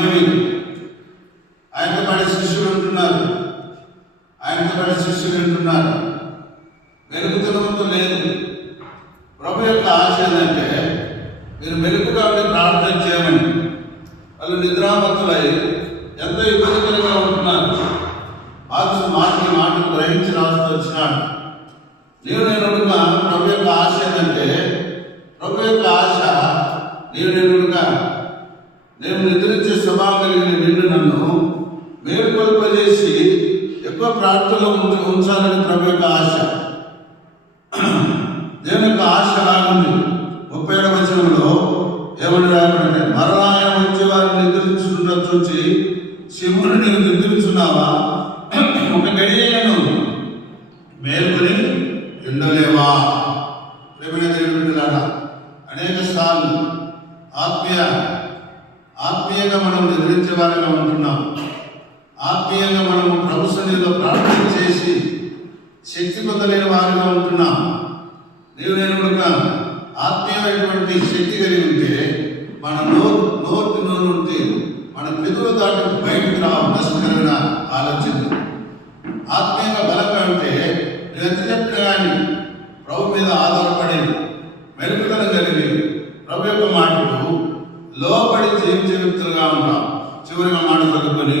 ఉన్నవి. ఆయనతో పాటు శిష్యులు ఉంటున్నారు, వెలుగుతనంతో లేదు. ప్రభు యొక్క ఆశ ఏంటంటే మీరు మెలుగుగా ఉండి ప్రార్థన చేయమని. వాళ్ళు నిద్రామత్తులై ఎంతో ఇబ్బందికరంగా ఉంటున్నారు. మాటలు గ్రహించి రాస్తూ వచ్చినాడు. నేను ప్రభు యొక్క ఆశ ఏంటంటే, ప్రభు యొక్క ఆశ నేను నిద్రించే స్వభావం కలిగిన నిన్ను నన్ను మేలుకొల్పజేసి ఎక్కువ ప్రార్థనలో ఉంచాలని ప్రభు యొక్క ఆశ. దేవుని యొక్క ఆశ లాగుంది. 37వ వచనంలో ఏమని రాయబడిందంటే, మరణాయం వచ్చే వారిని నిద్రించుకుంటూ చూచి శివుని నీవు నిద్రించున్నావా? ఒక గడియను మేలుకొని ఉండలేవా? ప్రేమగా అనేక సార్లు ఆత్మీయంగా మనం నిద్రించే వారిగా ఉంటున్నాం. ఆత్మీయంగా మనము ప్రభు సన్నిధిలో ప్రార్థన చేసి శక్తి పొందలేని వారిగా ఉంటున్నాం. నేను కనుక ఆత్మీయమైనటువంటి శక్తి కలిగి ఉంటే మన నోటి నుండి మన పెదవుల దాటి బయటకు రావు నష్టకరమైన ఆలోచన. ఆత్మీయంగా బలంగా ఉంటే నేను ఎంత చెప్పినా కానీ ప్రభు మీద ఆధారపడి మెలుగుదల కలిగి ప్రభు యొక్క మాటలు లోబడి జీవించే వ్యక్తులుగా ఉంటాం. చివరిగా మాట చదువుకొని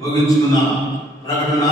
ముగించుకున్నాం. ప్రకటన